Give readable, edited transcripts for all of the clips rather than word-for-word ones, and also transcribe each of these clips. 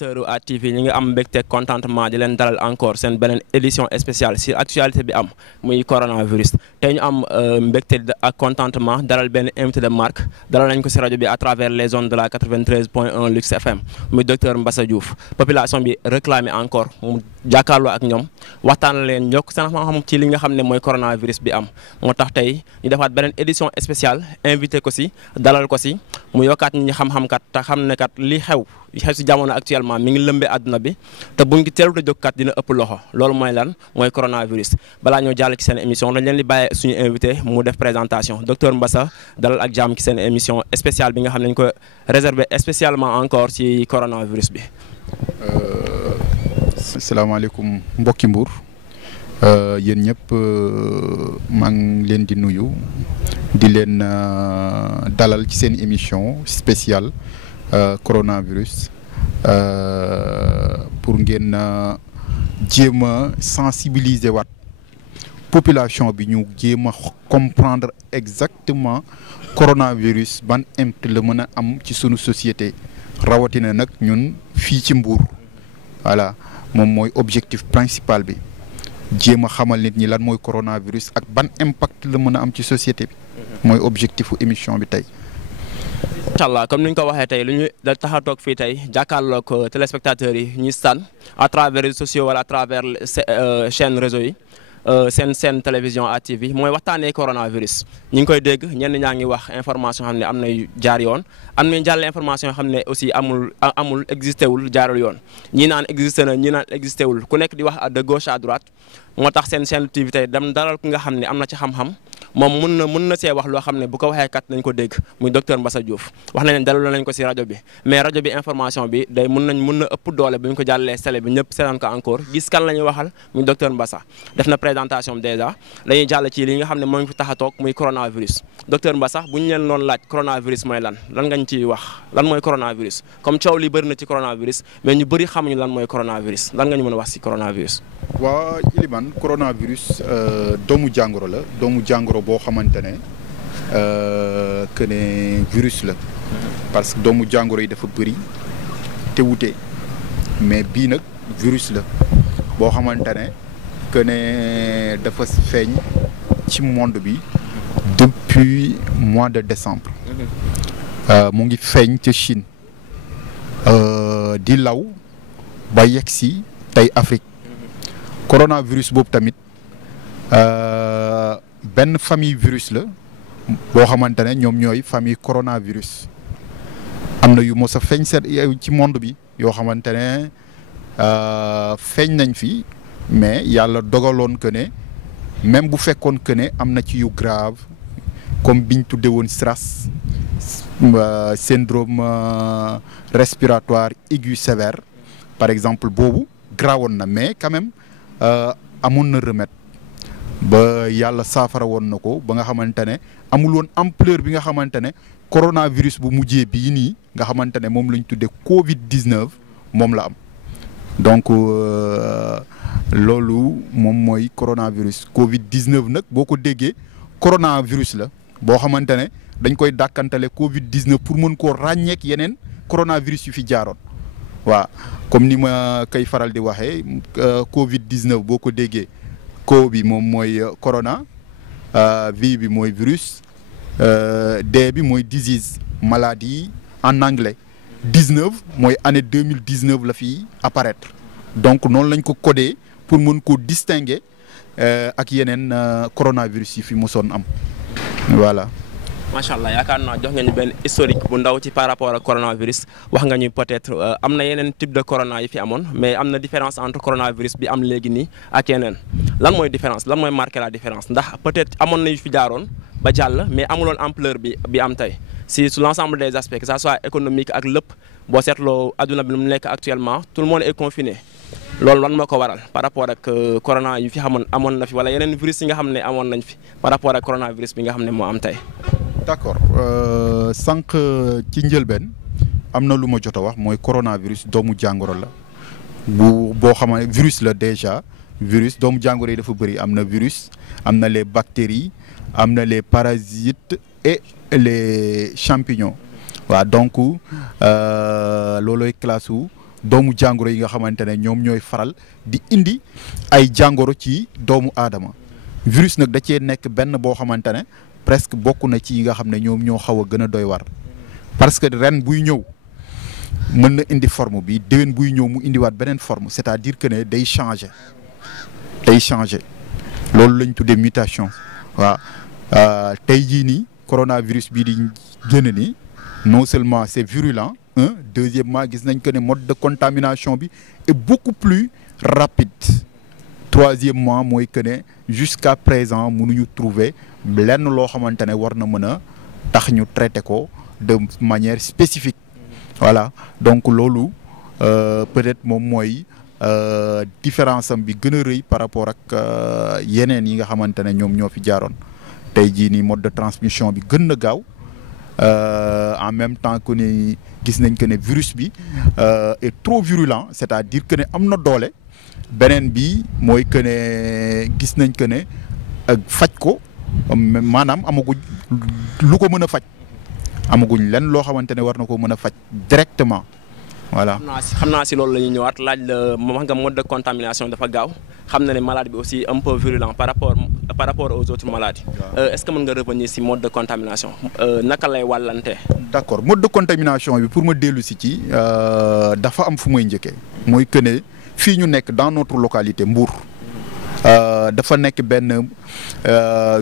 téléspectateurs ATV ñi nga am mbégte contentement di leen dalal encore seen beneen édition spéciale si actualité bi am muy coronavirus tey ñu am mbégte ak contentement dalal benn invité de marque dalal nañ ko si rajo bi à travers les ondes de la 93.1 Lux FM muy docteur Mbassa Diouf population bi réclamé encore mu jàkkaarloo ak ñoom waxtaan leen yokk seen xam-xam ci li nga xam ne mooy coronavirus bi am moo tax tey ñu defaat beneen édition spéciale invité ko si dalal ko si mu yokkaat ñi xam-xam kat te xam ne kat li xew si jamono actuellement mi ngi lëmbee àdduna bi te buñ ci teelut a jóg kat dina ëpp loxo loolu mooy lan mooy coronavirus balaa ñoo jàll ci seen émission dañ leen di bàyyi suñu invité mu def présentation docteur Mbassa dalal ak jàmm ci seen émission spéciale bi nga xam ne dañ ko réservé spécialement encore ci coronavirus bi. asalaamaaleykum mbokki Mbour yéen ñëpp maa ngi leen di nuyu di leen dalal ci seen émission spéciale coronavirus pour ngeen jéem a sensibiliser waat population bi ñu jéem a comprendre exactement coronavirus ban impact la mën a am ci sunu société rawatina nag ñun fii ci Mbour voilà moom mooy objectif principal bi jéem a xamal nit ñi lan mooy coronavirus ak ban impact la mën a am ci société bi mooy objectifu émission bi tey. incha allah comme ni ñu ko waxee tey lu ñu da tax a toog fii tey jàkkaarloog téléspectateurs yi ñuy staan à travers réseaux sociaux wala à travers chaîne réseau yi seen télévision ATV mooy waxtaanee coronavirus ñi ngi koy dégg ñenn ñaa ngi wax information xam ne am na jaar yoon am nañ jàll information yoo xam ne aussi amul existé wul jaarul yoon ñii naan existé na ñii naan existé wul ku nekk di wax de gauche à droite moo tax seen TV tey dem dalal ki nga xam ne am na ci xam-xam moom mun na see wax loo xam ne bu ko waxee kat nañ ko dégg muy docteur Mbassa Diouf wax nañ dalal nañ ko si rajo bi mais rajo bi information bi day mun na ëpp doole bu ñu ko jàllee télé bi ñëpp seetaan ko encore gis kan la ñuy waxal muy docteur Mbassa def na présentation déjà dañuy jàll ci li nga xam ne moo ngi fi tax a toog muy coronavirus docteur Mbassa bu ñu leen doon laaj coronavirus mooy lan nga ñu ciy wax lan mooy coronavirus comme coow li bëri na ci coronavirus mais ñu bëri xamuñu lan mooy coronavirus lan nga ñu mën a wax si coronavirus. waa Iliman coronavirus doomu jàngoro la doomu jàngoro boo xamante ne que ne virus la parce que doomu jàngoro yi dafa bëri te wute mais bii nag virus la boo xamante ne que ne dafa feeñ ci monde bi depuis mois de décembre mu ngi feeñ ca Chine di law ba yegg si tey Afrique coronavirus boobu tamit benn famille virus la boo xamante ne ñoom ñooy famille coronavirus am na yu mos a feeñ ci monde bi yoo xamante ne feeñ nañ fi mais yàlla dogaloon que ne même bu fekkoon que ne am na ci yu grave comme biñ tuddee woon SRAS syndrome respiratoire aigu sévère par exemple boobu grawoon na mais quand même amoon na remède ba yàlla saafara woon na ko ba nga xamante ne amul woon ampleur bi nga xamante ne coronavirus bu mujjee bii nii nga xamante ne moom lañ tuddee Covid-19 moom la am donc loolu moom mooy coronavirus Covid-19 nag boo ko déggee coronavirus la boo xamante ne dañ koy dàkkantale Covid-19 pour mën koo ràññeek yeneen coronavirus yu fi jaaroon waaw comme ni ma koy faral di waxee Covid-19 boo ko déggee co bi moom mooy corona vi bi mooy virus d bi mooy disease maladie en anglais 19 mooy année 2019 la fi apparaître donc noonu lañ ko codé pour mën koo distinguer ak yeneen coronavirus yi fi mosoon am voilà. macha allah yaakaar naa jox nga ñu benn historique bu ndaw ci par rapport ak coronavirus wax nga ñu peut-être am na yeneen type de corona yi fi amoon mais am na différence entre coronavirus bi am léegi nii ak yeneen lan mooy différence lan mooy marquer la différence ndax peut-être amoon na yu fi jaaroon ba jàll mais amuloon ampleur bi am tey si sur l'ensemble des aspects que ça soit économique ak lépp boo seetloo adduna bi nu mu nekk actuellement tout le monde est confiné loolu lan moo ko waral par rapport ak corona yu fi amoon na fi wala yeneen virus yi nga xam ne amoon nañ fi par rapport ak coronavirus bi nga xam ne moo am tey. d'accord sànq ci njëlbeen am na lu ma jot a wax mooy coronavirus doomu jàngoro la boo xamante virus la déjà virus doomu jàngoro yi dafa bëri am na virus am na les bactéries am na les parasites et les champignons waaw donc loolooy classe wu doomu jàngoro yi nga xamante ne ñoom ñooy faral di indi ay jàngoro ci doomu aadama. virus nag da cee nekk benn boo xamante ne presque bokk na ci yi nga xam ne ñoom ñoo xaw a gën a doy war parce que ren buy ñëw mën na indi forme bi déwén buy ñëw mu indiwaat beneen forme c'est-à-dire que ne day changer loolu lañ tuddee mutation. waaw tey jii nii coronavirus bii di génn nii non seulement c'est virulent deuxièmement gis nañ que ne mode de contamination bi est beaucoup plus rapide. Troisièmement mooy que ne jusqu'à présent mënuñu trouver lenn loo xamante ne war na mën a tax ñu traiter ko de manière spécifique. voilà donc loolu peut-être moom mooy différence am bi gën a rëy par rapport ak yeneen yi nga xamante ne ñoom ñoo fi jaaroon. tey jii nii mode de transmission bi gën na gaaw en même temps que ni gis nañ que ne virus bi est trop virulent c'est-à-dire que ne am na doole. beneen bi mooy que ne gis nañ que ne faj ko maanaam amaguñ lu ko mën a faj amaguñ lenn loo xamante ne war na ko mën a faj directement voilà. xam naa si loolu la ñuy ñëwaat laaj la wax nga mode de contamination dafa gaaw xam na ne maladie bi aussi un peu virulent par rapport aux autres maladies. Est-ce que mën nga revenir si mode de contamination naka lay wàllante. d'accord mode de contamination bi pour ma dellu si ci dafa am fu may njëkkee mooy que ne fii ñu nekk dans notre localité Mbour dafa nekk benn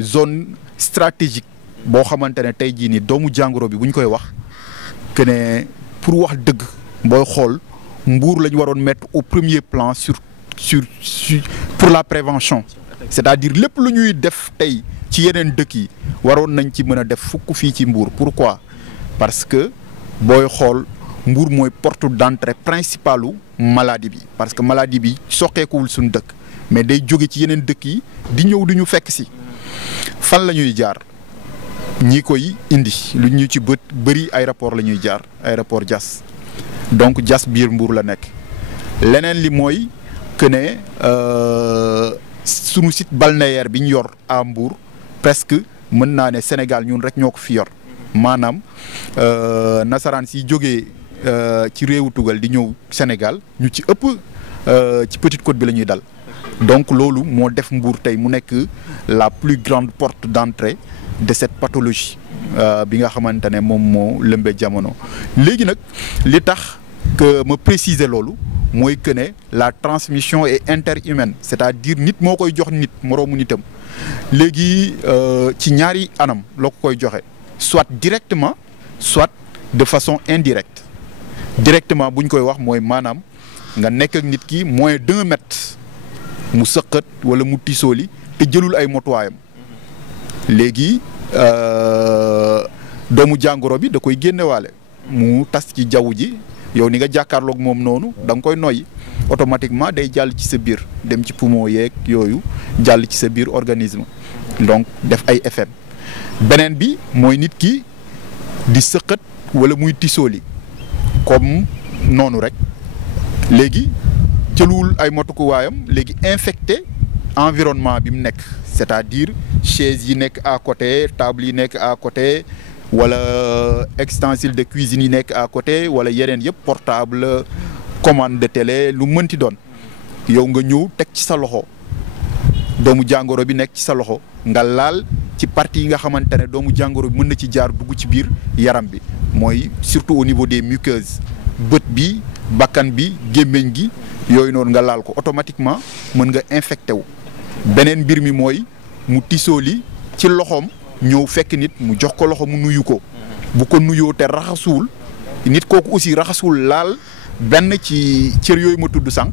zone stratégique boo xamante ne tey jii nii doomu jàngoro bi bu ñu koy wax que ne pour wax dëgg booy xool Mbour la ñu waroon mettre au premier plan sur pour la prévention c'est-à-dire lépp lu ñuy def tey ci yeneen dëkk yi waroon nañ ci mën a def fukk fii ci Mbour. pourquoi parce que booy xool Mbour mooy porte d'entrée principalu maladie bi parce que maladie bi soqeekuwul suñu dëkk mais day jóge ci yeneen dëkk yi di ñëw di ñu fekk si fan la ñuy jaar ñi koy indi lu ñu ci bëri aéroport la ñuy jaar aéroport Diass donc Diass biir Mbour la nekk. leneen li mooy que ne sunu site balnéaire bi ñu yor à Mbour presque mën naa ne Sénégal ñun rek ñoo ko fi yor maanaam nasaraan si jógee ci réewu tugal di ñëw Sénégal ñu ci ëpp ci Petite Côte bi la ñuy dal donc loolu moo def Mbour tey mu nekk la plus grande porte d'entrée de cette pathologie bi nga xamante ne moom moo lëmbee jamono. léegi nag li tax que ma préciser loolu mooy que ne la transmission est interhumaine c'est-à-dire nit moo koy jox nit moroomu nitam léegi ci ñaari anam loo ko koy joxe soit directement soit de façon indirecte. directement bu ñu koy wax mooy maanaam nga nekk ak nit ki moins d'1 mètre mu sëqat wala mu tisooli te jëlul ay motuwaayam léegi doomu jàngoro bi da koy génnewaale mu tas ci jaww ji yow ni nga jàkkaarloog moom noonu da nga koy noyyi automatiquement day jàll ci sa biir dem ci poumon yeeg yooyu jàll ci sa biir organisme donc def ay effet. beneen bi mooy nit ki di sëqat wala muy tisooli comme noonu rek léegi jëluwul ay motuwaayam léegi infecté environnement bi mu nekk c'est-à-dire chaise yi nekk à côté table yi nekk à côté wala ustensile de cuisine yi nekk à côté wala yeneen yëpp portable commande de télé lu mënti doon yow nga ñëw teg ci sa loxo doomu jàngoro bi nekk ci sa loxo nga laal ci partie yi nga xamante ne doomu jàngoro bi mën na ci jaar dugg ci biir yaram bi mooy surtout au niveau des muqueuses bët bi bakkan bi gémmiñ gi yooyu noonu nga laal ko automatiquement mën nga infecté wu. beneen mbir mi mooy mu tisooli ci loxoom ñëw fekk nit mu jox ko loxo mu nuyu ko bu ko nuyoo te raxasuwul nit kooku aussi raxasuwul laal benn ci cër yooyu ma tudd sànq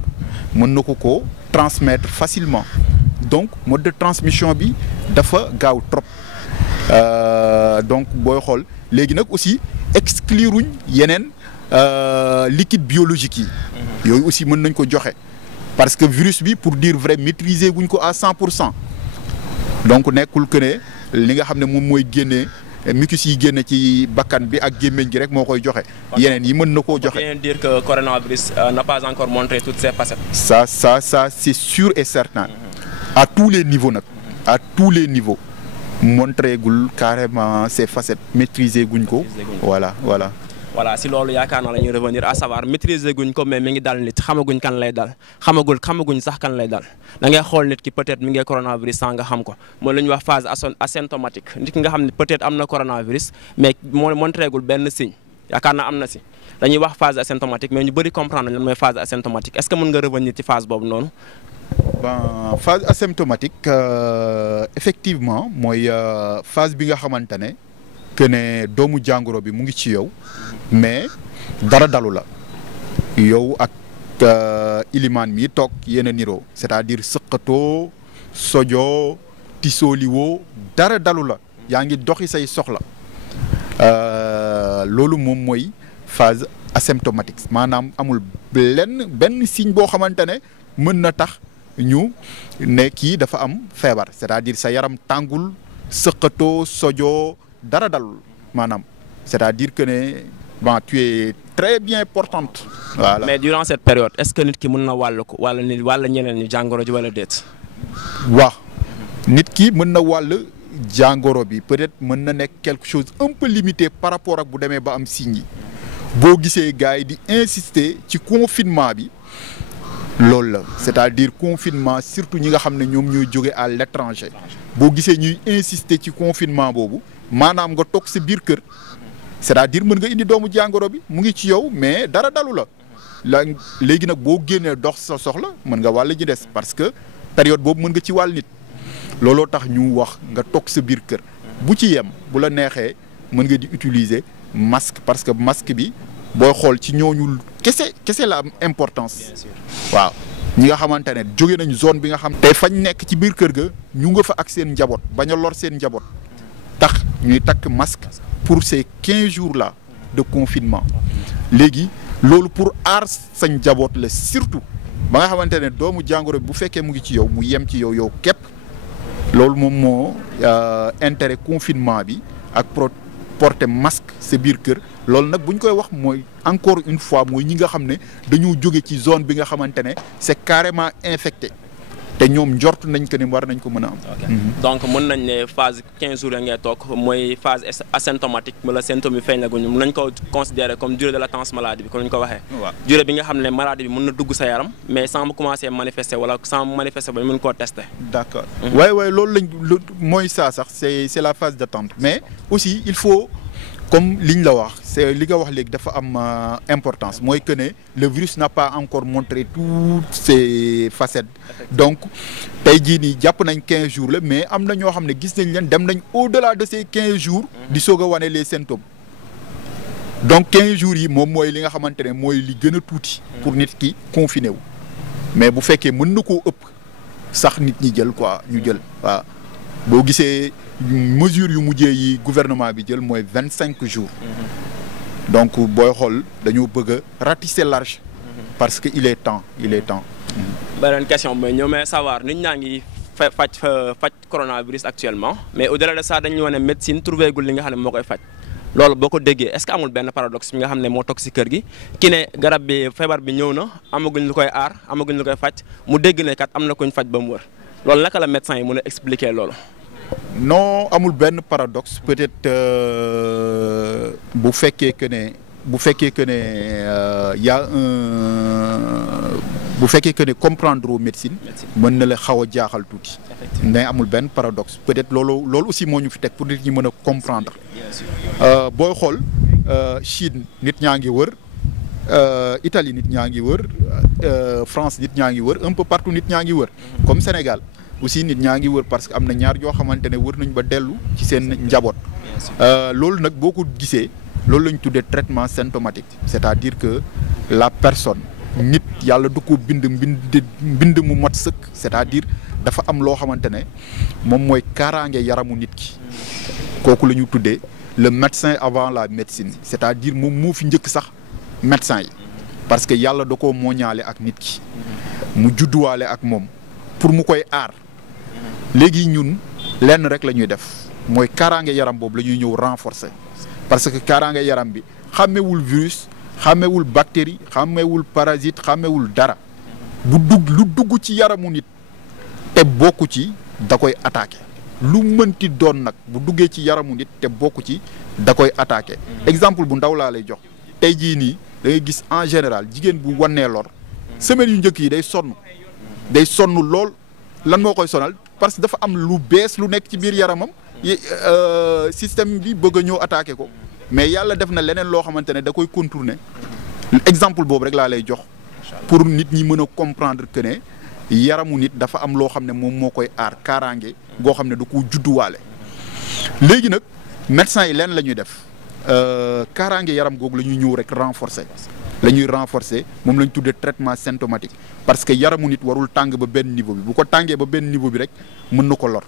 mën na ko transmettre facilement donc mode de transmission bi dafa gaaw trop donc booy xool léegi nag aussi excluruñ yeneen liquide biologique yi yooyu aussi mën nañ ko joxe parce que virus bi pour dire vrai maîtriser guñ ko à 100% donc nekkul que ne li nga xam ne moom mooy génnee mucus yi génne ci bakkan bi ak gémmiñ gi rek moo koy joxe yeneen yi mën na koo joxe. bien dire que coronavirus n'a pas encore montré toutes ses facettes. ça c'est sûr et certain. À tous les niveaux nag à tous les niveaux montré gul carrément ces facettes maîtriser guñ ko. voilà. voilà si loolu yaakaar naa la ñuy revenir à savoir maîtriser guñ ko mais mi ngi dal nit xamaguñ kan lay dal xamaguñ sax kan lay dal da ngay xool nit ki peut-être mi ngi coronavirus sans nga xam ko mooy lu ñuy wax phase asymptomatique nit ki nga xam ne peut-être am na coronavirus mais montrégul benn signe yaakaar naa am na si dañuy wax phase asymptomatique mais ñu bëri comprendre lan mooy phase asymptomatique est-ce que mën nga revenir ci phase boobu noonu. Bon phase asymptomatique effectivement mooy phase bi nga xamante ne que ne doomu jàngoro bi mu ngi ci yow mais dara dalu la yow ak ilimaan mi toog yéen a niroo c'est-à-dire sëqatoo sojoo tisooliwoo dara dalu la yaa ngi doxi say soxla loolu moom mooy phase asymptomatique maanaam amul benn signe boo xamante ne mën na tax ñu ne kii dafa am feebar c'est-à-dire sa yaram tàngul sëqatoo sojoo dara dalul maanaam c'est-à-dire que ne bon tu es très bien portante. Voilà. Mais durant cette période est-ce que nit ki mën na wàll ko wala ñeneen ñi jàngoro ji wala déet. waaw nit ki mën na wàll jàngoro bi peut-être mën na nekk quelque chose un peu limité par rapport ak bu demee ba am signe yi boo gisee gars yi di insister ci confinement bi. loolu la c'est-à-dire confinement surtout ñi nga xam ne ñoom ñooy jóge à l'étranger boo gisee ñuy insister ci confinement boobu maanaam nga toog sa biir kër c'est-à-dire mën nga indi doomu jàngoro bi mu ngi ci yow mais dara dalu la léegi nag boo génnee dox sa soxla mën nga wàll ji des parce que période boobu mën nga ci wàll nit looloo tax ñu wax nga toog sa biir kër bu ci yem bu la neexee mën nga di utiliser masque parce que masque bi booy xool ci ñooñu kese la am importance waaw ñi nga xamante ne jóge nañ zone bi nga xam te fañ nekk ci biir kër ga ñu nga fa ak seen njaboot bañ a lor seen njaboot tax ñuy takk masque pour ces 15 jours là de confinement léegi loolu pour aar sa njaboot la surtout ba nga xamante ne doomu jàngoro bu fekkee mu ngi ci yow mu yem ci yow képp loolu moom moo intérêt confinement bi ak porter masque sa biir kër loolu nag bu ñu koy wax mooy encore une fois mooy ñi nga xam ne dañoo jóge ci zone bi nga xamante ne c'est carrément infecté te ñoom njort nañ ko ne war nañ ko mën a am. donc mën nañ ne phase 15 jours ya ngay toog mooy phase asymptomatique wala symptômes yi feeñ la guñu mën nañ ko considérer comme durée de latence maladie bi comme ni ñu ko waxee. waaw durée bi nga xam ne maladie bi mën na dugg sa yaram mais sans mu commencer manifester wala sans manifester ba ñu mën koo tester. d'accord waaye loolu lañ mooy ça sax c'est la phase d'attente mais aussi il faut. comme liñ la wax c'est li nga wax léegi dafa am importance mooy que ne le virus n'a pas encore montré toutes ses facettes donc tey jii nii jàpp nañ 15 jours la mais am na ñoo xam ne gis nañ leen dem nañ au-delà de ces 15 jours di soog a wane les symptômes donc 15 jours yi moom mooy li nga xamante ne mooy li gën a tuuti pour nit ki confiné wu mais bu fekkee mën na koo ëpp sax nit ñi jël quoi ñu jël waaw boo gisee mesures yu mujjee yi gouvernement bi jël mooy 25 jours donc booy xool dañoo bëgg a ratisser large parce que il est temps. beneen question mooy ñoo may savoir nit ñaa ngi faj coronavirus actuellement mais au-delà de ça dañuy wane médecine trouvé gul li nga xam ne moo koy faj loolu boo ko déggee est-ce que amul benn paradoxe bi nga xam ne moo toog ci kër gi ki ne garab bi feebar bi ñëw na amaguñ lu koy aar amaguñ lu koy faj mu dégg ne kat am na kuñ faj ba mu wër loolu naka la médecin yi mën a expliquer loolu. non amul benn paradoxe peut-être bu fekkee que ne y a bu fekkee que ne comprendre au médecine mën na la xaw a jaaxal tuuti mais amul benn paradoxe peut-être loolu aussi moo ñu fi teg pour nit ñi mën a comprendre booy xool Chine nit ñaa ngi wër Italie nit ñaa ngi wër France nit ñaa ngi wër un peu partout nit ñaa ngi wër comme Sénégal aussi nit ñaa ngi wër parce que am na ñaar yoo xamante ne wër nañ ba dellu ci seen njaboot loolu nag boo ko gisee loolu lañ tuddee traitement symptomatique c'est-à-dire que la personne nit yàlla du ko bind mu mat sëkk c'est-à-dire dafa am loo xamante ne moom mooy kaaraange yaramu nit ki kooku la ñu tuddee le médecin avant la médecine c'est-à-dire moom moo fi njëkk sax médecin yi parce que yàlla da koo mooñaale ak nit ki mu judduwaale ak moom pour mu koy aar léegi ñun lenn rek la ñuy def mooy kaaraange yaram boobu la ñuy ñëw renforcer parce que kaaraange yaram bi xàmmewul virus xàmmewul bactérie xàmmewul parasite xàmmewul dara lu dugg ci yaramu nit te bokku ci da koy attaquer lu mënti doon nag bu duggee ci yaramu nit te bokku ci da koy attaquer exemple bu ndaw laa lay jox tey jii nii da ngay gis en général jigéen bu wannee lor semaine yu njëkk yi day sonn lool lan moo koy sonal parce que dafa am lu bees lu nekk ci biir yaramam système bi bëgg a ñëw attaqué ko mais yàlla def na leneen loo xamante ne da koy contourner exemple boobu rek laa lay jox pour nit ñi mën a comprendre que ne yaramu nit dafa am loo xam ne moom moo koy aar kaaraange goo xam ne da ko judduwaale léegi nag médecins yi leen la ñuy def kaaraange yaram googu la ñuy ñëw rek renforcer moom la ñu tuddee traitement symptomatique parce que yaramu nit warul tàng ba benn niveau bi bu ko tàngee ba benn niveau bi rek mën na ko lor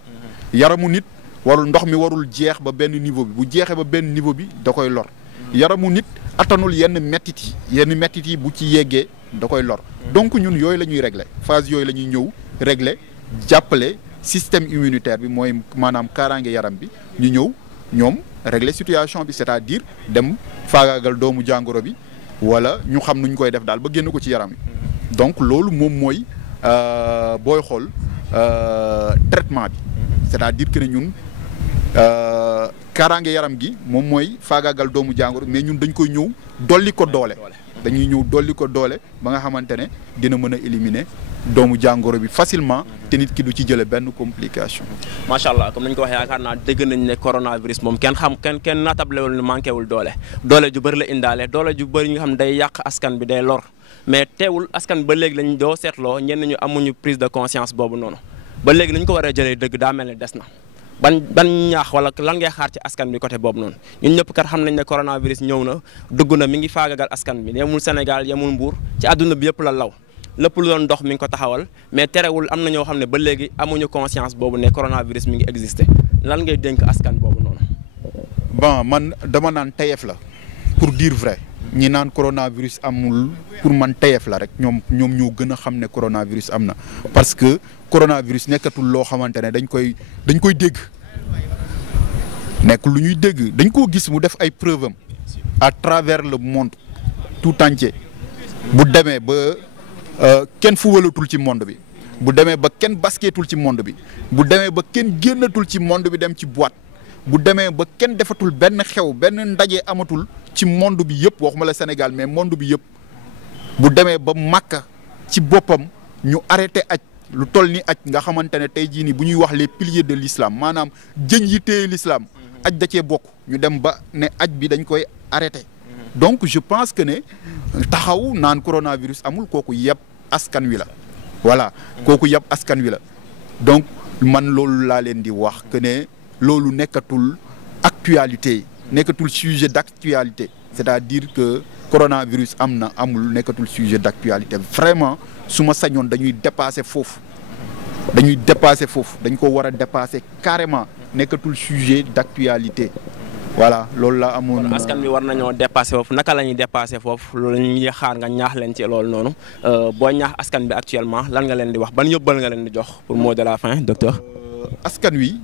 yaramu nit ndox mi warul jeex ba benn niveau bi bu jeexee ba benn niveau bi da koy lor yaramu nit attanul yenn mettit yi bu ci yeggee da koy lor donc ñun yooyu la ñuy régler phase yooyu la ñuy ñëw régler jàppale système immunitaire bi mooy maanaam kaaraange yaram bi ñu ñëw ñoom régler situation bi c'est-à-dire dem faagaagal doomu jàngoro bi wala ñu xam nuñ koy def daal ba génn ko ci yaram bi donc loolu moom mooy booy xool traitement bi c'est-à-dire que ne ñun kaaraange yaram gi moom mooy faagaagal doomu jàngoro mais ñun dañ koy ñëw dolli ko doole ba nga xamante ne dina mën a éliminer doomu jàngoro bi facilement te nit ki du ci jële benn complication. macha allah comme nañ ko waxee yaakaar naa dégg nañ ne coronavirus moom kenn naatablewul ne manqué wul doole ju bëri la indaale doole ju bëri nga xam ne day yàq askan bi day lor mais teewul askan ba léegi lañ doo seetloo ñenn ñu amuñu prise de conscience boobu noonu ba léegi nañ ko war a jëlee dëgg daa mel ne des na. ban ñaax wala lan ngay xaar ci askan bi côté boobu noonu ñun ñëpp kat xam nañ ne coronavirus ñëw na dugg na mi ngi faagagal askan bi yemul Sénégal yemul Mbuur ci àdduna bi yëpp la law lépp lu doon dox mi ngi ko taxawal mais terewul am na ñoo xam ne ba léegi amuñu conscience boobu ne coronavirus mi ngi existé lan ngay dénk askan boobu noonu. bon man dama naan tayef la pour dire vrai ñi naan coronavirus amul pour man tayef la rek ñoom ñoo gën a xam ne coronavirus am na parce que coronavirus nekkatul loo xamante ne dañ koy dégg nekk lu ñuy dégg dañ koo gis mu def ay preuve am à travers le monde tout entier bu demee ba kenn fuwalatul ci monde bi bu demee ba kenn basketul ci monde bi bu demee ba kenn génnatul ci monde bi dem ci boîte bu demee ba kenn defatul benn xew benn ndaje amatul ci monde bi yëpp waxuma la Sénégal mais monde bi yëpp bu demee ba Makka ci boppam ñu arrêté aj lu toll ni aj nga xamante ne tey jii nii bu ñuy wax les piliers de l'islam maanaam jën yi téye l'islam aj da cee bokk ñu dem ba ne aj bi dañ koy arrêté donc je pense que ne taxaw naan coronavirus amul kooku yëpp askan wi la voilà kooku yëpp askan wi la donc man loolu laa leen di wax que ne loolu nekkatul actualité nekkatul sujet d'actualité c'est-à-dire que coronavirus am na amul nekkatul sujet d'actualité vraiment su ma sañoon dañuy dépasser foofu dañ ko war a dépasser carrément nekkatul sujet d'actualité voilà loolu la amoon. askan bi war nañoo dépasser foofu naka la ñuy dépasser foofu loolu la ñuy xaar nga ñaax leen ci loolu noonu boo ñaax askan bi actuellement lan nga leen di wax ban yóbbal nga leen di jox pour mot de la fin docteur. askan wi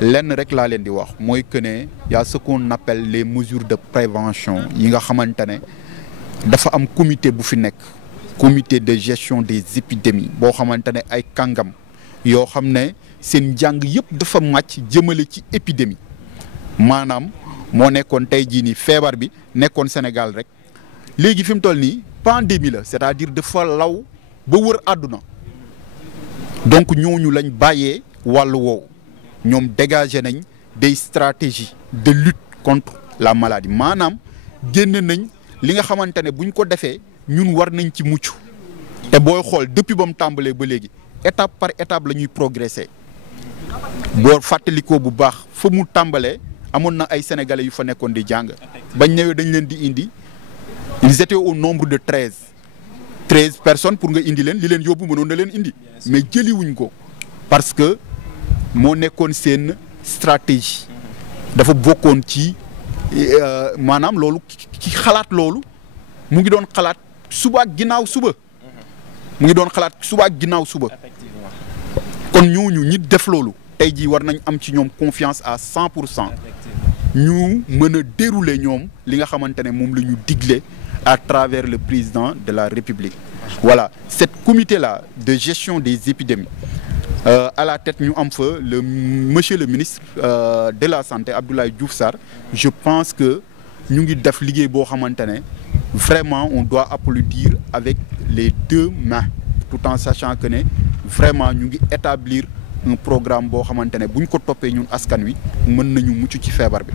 lenn rek laa leen di wax mooy que ne y a ce qu'on appelle les mesures de prévention yi nga xamante ne dafa am comité bu fi nekk comité de gestion des épidémies boo xamante ne ay kàngam yoo xam ne seen njàng yëpp dafa màcc jëmale ci épidémie maanaam moo nekkoon tey jii nii feebar bi nekkoon Sénégal rek léegi fi mu toll nii pandémie la c'est-à-dire dafa law ba wër àdduna donc ñooñu lañ bàyyee wàllu woowu ñoom dégager nañ des stratégies de lutte contre la maladie maanaam génn nañ li nga xamante ne buñ ko defee ñun war nañ ci mucc te booy xool depuis ba mu tàmbalee ba léegi étape par étape la ñuy progresser boo fàttalikoo bu baax fa mu tàmbalee amoon na ay sénégalais yu fa nekkoon di jàng bañ ñëwee dañ leen di indi ils étaient au nombre de 13 personnes pour nga indi leen li leen yóbbu mënoon na leen indi mais jëliwuñ ko parce que moo nekkoon seen stratégie dafa bokkoon ci maanaam loolu ki xalaat loolu mu ngi doon xalaat suba ak ginnaaw suba mu ngi doon xalaat suba ak ginnaaw suba kon ñooñu ñi def loolu tey jii war nañ am ci ñoom confiance à 100% ñu mën a dérouler ñoom li nga xamante ne moom la ñu digle à travers le président de la République. Voilà, cet comité-là de gestion des épidémies à la tête ñu am fa monsieur le ministre de la santé Abdoulaye Diouf Sarr je pense que ñu ngi def liggéey boo xamante ne vraiment on doit applaudir avec les deux mains tout en sachant que ne vraiment ñu ngi établir un programme boo xamante ne bu ñu ko toppee ñun askan wi mën nañu mucc ci feebar bi.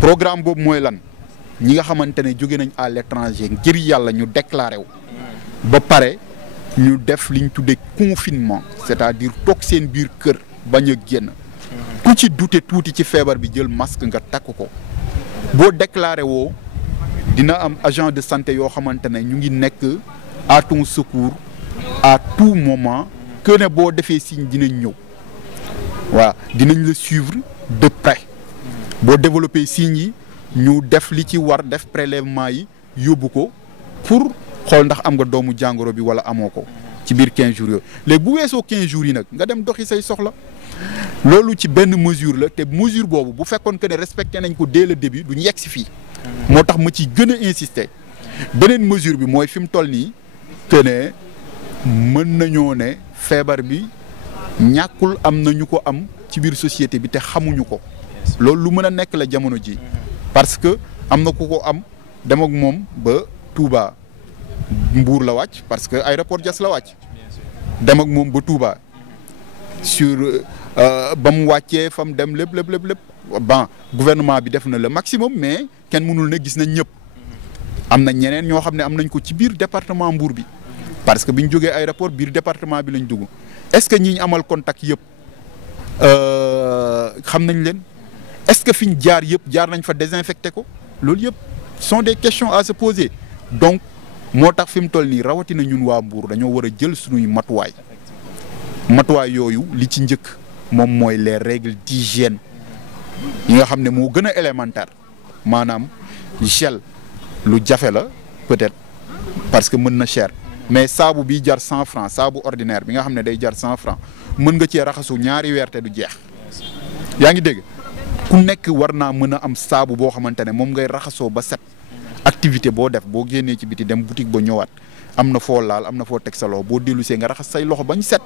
programme boobu mooy lan ñi nga xamante ne jóge nañ à l'étranger ngir yàlla ñu déclaré wu ba pare ñu def liñ tuddee confinement c'est-à-dire toog seen biir kër bañ a génn ku ci douter tuuti ci feebar bi jël masque nga takk ko boo déclaré woo dina am agent de santé yoo xamante ne ñu ngi nekk à ton secours à tout moment que ne boo defee signe dinañ ñëw waaw dinañ la suivre de près boo développé signes yi ñu def li ci war def prélèvement yi yóbbu ko pour xool ndax am nga doomu jàngoro bi wala amoo ko ci biir 15 jours yooyu léegi bu weesoo 15 jours yi nag nga dem doxi say soxla loolu ci benn mesure la te mesure boobu bu fekkoon que ne respecté nañ ko dès le début duñ yegg si fii moo tax ma ci gën a insister beneen mesure bi mooy fi mu toll nii que ne mën nañoo ne feebar bi ñàkkul am na ñu ko am ci biir société bi te xamuñu ko loolu lu mën a nekk la jamono ji parce que am na ku ko am dem ak moom ba Touba Mbour la wàcc parce que aéroport Diass la wàcc dem ak moom ba Touba sur ba mu wàccee fa mu dem lépp bon gouvernement bi def na le maximum mais kenn mënul ne gis nañ ñëpp am na ñeneen ñoo xam ne am nañ ko ci biir département Mbour bi parce que bi ñu jógee aéroport biir département bi lañ dugg est-ce que ñi ñu amal contact yëpp xam nañ leen est-ce que fi ñu jaar yëpp jaar nañ fa désinfecté ko loolu yëpp sont des questions à se poser donc moo tax fi mu toll nii rawatina ñun waa Mbour dañoo war a jël suñuy matuwaay yooyu li ci njëkk moom mooy les règles d'hygiène yi nga xam ne moo gën a élémentaire maanaam gel lu jafe la peut-être parce que mën na cher mais saabu bi jar 100 francs saabu ordinaire bi nga xam ne day jar 100 francs mën nga cee raxasu ñaari weer te du jeex yaa ngi dégg ku nekk war naa mën a am saabu boo xamante ne moom ngay raxasoo ba set activité boo def boo génnee ci biti dem boutique ba ñëwaat am na foo laal am na foo teg sa loxo boo dellusee nga raxas say loxo bañ set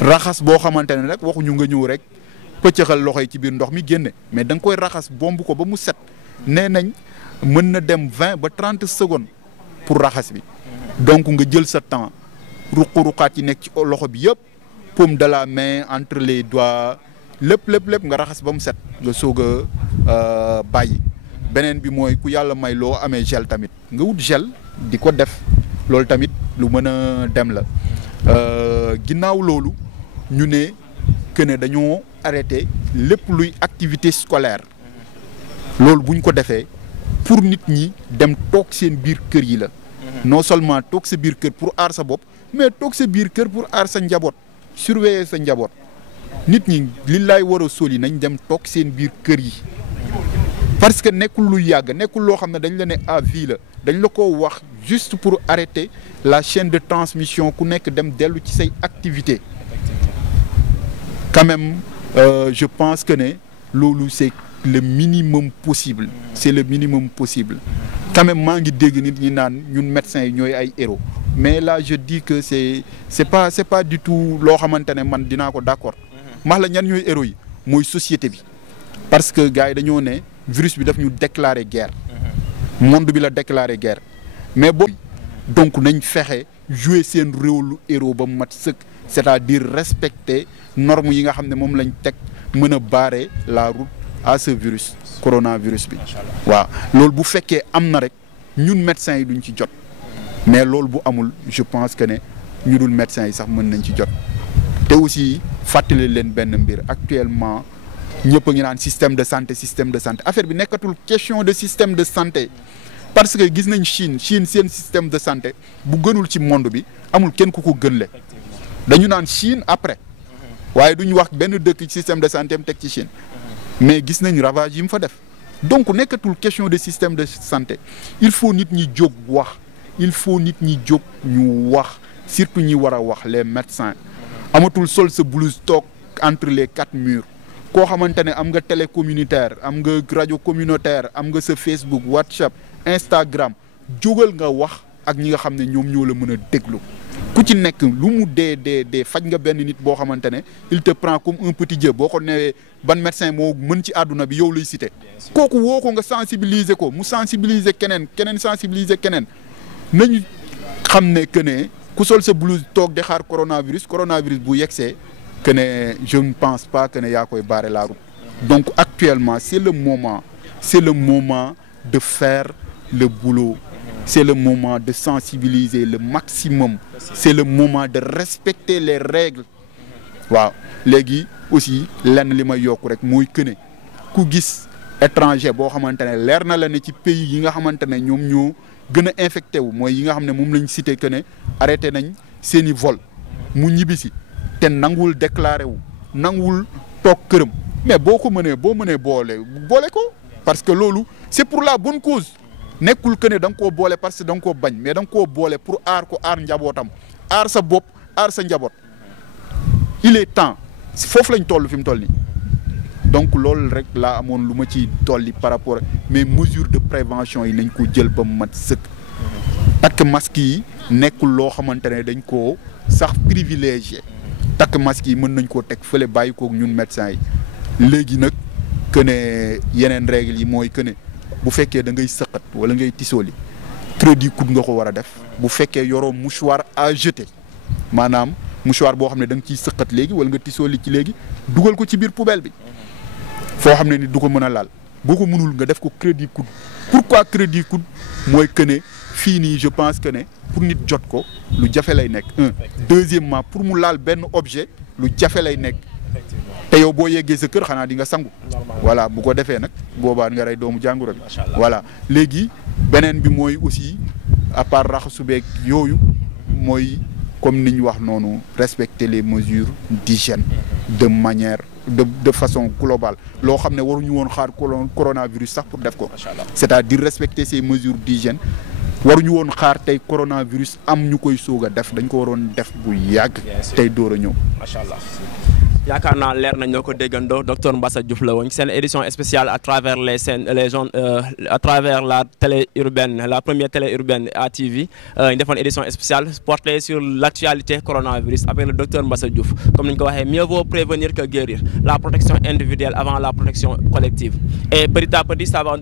raxas boo xamante ne rek waxuñu nga ñëw rek pëccëxal loxo yi ci biir ndox mi génne mais da nga koy raxas bomb ko ba mu set nee nañ mën na dem 20 ba 30 secondes pour raxas bi donc nga jël sa temps ruq-ruqaat yi nekk ci loxo bi yëpp paume de la main entre les doigts lépp nga raxas ba mu set nga soog a bàyyi beneen bi mooy ku yàlla may loo amee gel tamit nga wut gel di ko def loolu tamit lu mën a dem la ginnaaw loolu ñu ne que ne dañoo arrêté lépp luy activité scolaire loolu bu ñu ko defee pour nit ñi dem toog seen biir kër yi la non seulement toog sa biir kër pour aar sa bopp mais toog sa biir kër pour aar sa njaboot surveiller sa njaboot nit ñi li laay war a soli nañ dem toog seen biir kër yi parce que nekkul lu yàgg nekkul loo xam ne dañ la ne à vie la dañ la ko wax juste pour arrêter la chaîne de transmission ku nekk dem dellu ci say activité quand même je pense que ne loolu c'est le minimum possible c'est le minimum possible quand même maa ngi dégg nit ñi naan ñun médecins yi ñooy ay héros mais là je dis que c'est pas du tout loo xamante ne man dinaa ko d'accord max la ñan ñooy héros yi mooy société bi parce que gars yi dañoo ne virus bi daf ñu déclarer guerre monde bi la déclarer guerre mais boobu donc nañ fexe jouer seen rôle héros ba mu mat sëkk c'est-à-dire respecter normes yi nga xam ne moom lañ teg mën a barrer la route à ce virus coronavirus bi waaw loolu bu fekkee am na rek ñun médecins yi duñ ci jot mais loolu bu amul je pense que ne ñu dul médecins yi sax mën nañ ci jot te aussi fàttali leen benn mbir actuellement ñëpp a ngi naan système de santé affaire bi nekkatul question de système de santé parce que gis nañ Chine seen système de santé bu gënul ci monde bi amul kenn ku ko gën le dañu naan Chine après waaye duñu wax benn dëkk ci système de santé am teg ci Chine mais gis nañ ravage yi mu fa def donc nekkatul question de système de santé il faut nit ñi jóg wax il faut nit ñi jóg ñu wax surtout ñi war a wax les médecins amatul sol sa blouse toog entre les quatre murs koo xamante ne am nga télé communautaire am nga rajo communautaire am nga sa Facebook WhatsApp Instagram jógal nga wax ak ñi nga xam ne ñoom ñoo la mën a déglu ku ci nekk lu mu dee faj nga benn nit boo xamante ne il te prend comme un petit dieu boo ko newee ban médecin moo mën ci àdduna bi yow lay cité kooku woo ko nga sensibiliser ko mu sensibiliser keneen sensibiliser keneen nañu xam ne que ne ku sol sa blouse toog di xaar coronavirus bu yegsee que ne je ne pense pas que ne yaa koy barrer la route donc actuellement c'est le moment de faire le boulot, c'est le moment de sensibiliser le maximum, c'est le moment de respecter les règles waaw léegi aussi lenn li may yokk rek mooy que ne ku gis étranger boo xamante ne leer na la ne ci pays yi nga xamante ne ñoom ñoo gën a infecté wu mooy yi nga xam ne moom lañ cité que ne arrêté nañ seeni vol mu ñibbisi te nanguwul déclaré wu nanguwul toog këram mais boo mënee boole ko parce que loolu c'est pour la bonne cause nekkul que ne da nga koo boole parce que da nga koo bañ mais da nga koo boole pour aar ko aar njabootam aar sa bopp aar sa njaboot il est temps foofu lañ toll fi mu toll nii donc loolu rek laa amoon lu ma ci dolli par rapport mais mesures de prévention yi nañ ko jël ba mu mat sëkk takk masque yi nekkul loo xamante ne dañ koo sax privilégié takk masque yi mën nañ koo teg fële bàyyi koog ñun médecins yi léegi nag que ne yeneen règles yi mooy que ne bu fekkee da ngay sëqat wala ngay tisooli crédit coude nga ko war a def bu fekkee yoroo mouchoir à jeter maanaam mouchoir boo xam ne da nga ciy sëqat léegi wala nga tisooli ci léegi dugal ko ci biir poubelle bi foo xam ne ni du ko mën a laal boo ko mënul nga def ko crédit coude pourquoi crédit coude mooy que ne fii nii je pense que ne pour nit jot ko lu jafe lay nekk deuxièmement pour mu laal benn objet lu jafe lay nekk te yow boo yeggee sa kër xanaa di nga sangu voilà bu ko defee nag boobaa nga rey doomu jàngoro bi voilà léegi beneen bi mooy aussi à part raxasu beeg yooyu mooy comme ni ñu wax noonu respecter les mesures d'hygiène de manière de façon globale loo xam ne waruñu woon xaar coronavirus sax pour def ko c'est-à-dire respecter ces mesures d'hygiène waruñu woon xaar tey coronavirus am ñu koy soog a def dañ ko waroon def bu yàgg tey door a ñëw macha allah yaakaar naa leer nañ ñoo ko déggandoo docteur Mbassa Diouf la woon seen édition spéciale à travers les scènes les zones à travers la télé urbaine la première télé urbaine ATV ñu defoon édition spéciale portée sur l'actualité coronavirus avec le docteur Mbassa Diouf comme ni ñu ko waxee mieux vaut prévenir que guérir la protection individuelle avant la protection collective et petit à petit ça va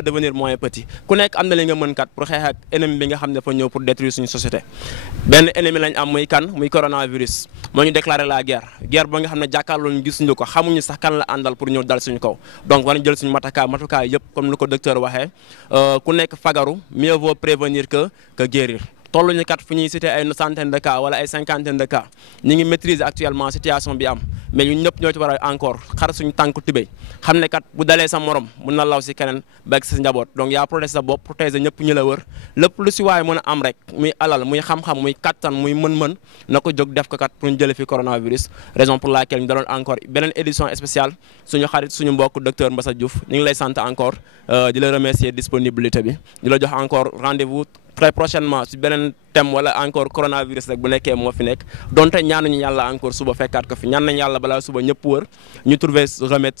devenir moins petit ku nekk am na li nga mën kat pour xeex ak ennemi bi nga xam ne dafa ñëw pour détruire suñu société benn ennemi lañ am muy kan muy coronavirus moo ñu déclarer la guerre ba nga xam ne jàkkaarloo ñu gisuñu ko xamuñu sax kan la àndal pour ñëw dal suñu kaw donc war nañ jël suñu matukaay yëpp comme ni ko docteur waxee ku nekk fagaru mieux vaut prévenir que guérir tolluñu kat fu ñuy cité ay centaine de cas wala ay cinquantaine de cas ñu ngi maîtriser actuellement situation bi am mais ñun ñëpp ñoo ci war a encore xar suñu tànku tibéy xam ne kat bu dalee sa morom mun na law si keneen ba ak sa njaboot donc yaa protéger sa bopp protéger ñëpp ñu la wër lépp lu si waaye mën a am rek muy alal muy xam-xam muy kattan muy mën-mën na ko jóg def ko kat pour ñu jëlee fi coronavirus raison pour laquelle ñu daloon encore beneen édition spéciale suñu xarit suñu mbokk docteur Mbassa Diouf ñu ngi lay sant encore di la remercier disponibilité bi di la jox encore rendez-vous très prochainement si beneen thème wala encore coronavirus rek bu nekkee moo fi nekk donte ñaanuñu yàlla encore suba fekkaat ko fi ñaan nañu yàlla balaa suba ñëpp wër ñu trouver remède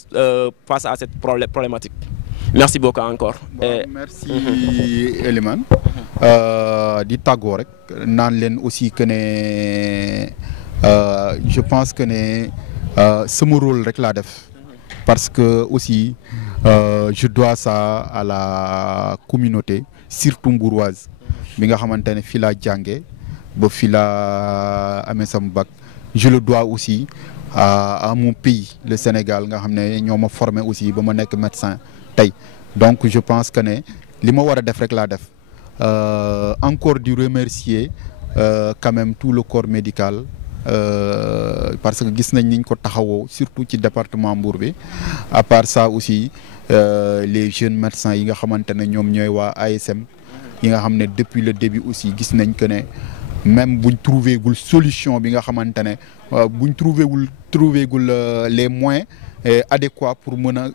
face à cette problématique merci beaucoup encore. merci Elimane di tàggoo rek naan leen aussi que ne je pense que ne sama rôle rek laa def parce que aussi je dois ça à la communauté surtout mbouroise bi nga xamante ne fii laa jànge ba fii laa amee sama bac je le dois aussi à mon pays le Sénégal nga xam ne ñoo ma formé aussi ba ma nekk médecin tey donc je pense que ne li ma war a def rek laa def encore di remercier quand même tout le corps médical parce que gis nañ niñ ko taxawoo surtout ci département Mbour bi à part ça aussi les jeunes médecins yi nga xamante ne ñoom ñooy waa ASM yi nga xam ne depuis le début aussi gis nañ que ne même buñ trouvé gul solution bi nga xamante ne buñ trouvé gul les moyens adéquats pour mën a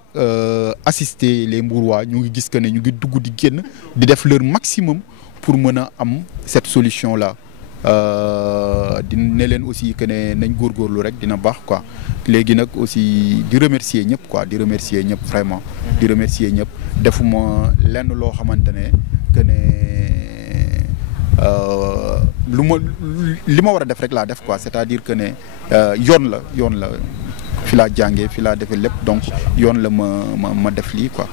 assister les Mbourois ñu ngi gis que ne ñu ngi dugg di génn di def leur maximum pour mën a am cette solution là di ne leen aussi que ne nañ góorgóorlu rek dina baax quoi léegi nag aussi di remercier ñëpp quoi di remercier ñëpp vraiment di remercier ñëpp defuma lenn loo xamante ne que ne li ma war a def rek laa def quoi c'est-à-dire que ne yoon la fi laa jàngee fi laa defee lépp donc yoon la ma def lii quoi.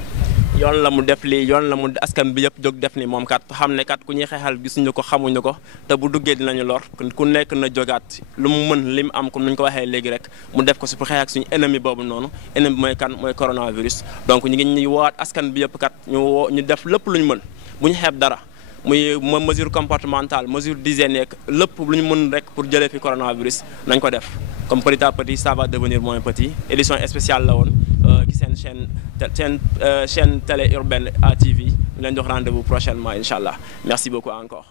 yoon la mu def lii yoon la mu askan bi yëpp jóg def ni moom kat xam ne kat ku ñuy xeexal gisuñu ko xamuñu ko te bu duggee dinañu lor ku nekk na jógaat lu mu mën li mu am comme ni ñu ko waxee léegi rek mu def ko si pour xeex ak suñu ennemi boobu noonu ennemi bi mooy kan mooy coronavirus. donc ñu ngi ñuy woowaat askan bi yëpp kat ñu def lépp lu ñu mën bu ñu xeeb dara muy mesure comportementale mesure d'hygiène yeeg lépp lu ñu mën rek pour jëlee fi coronavirus nañ ko def comme petit à petit ça va devenir moins petit édition spéciale la woon ci seen chaîne télé urbaine ATV ñu leen jox rendez-vous prochainement incha allah merci beaucoup encore.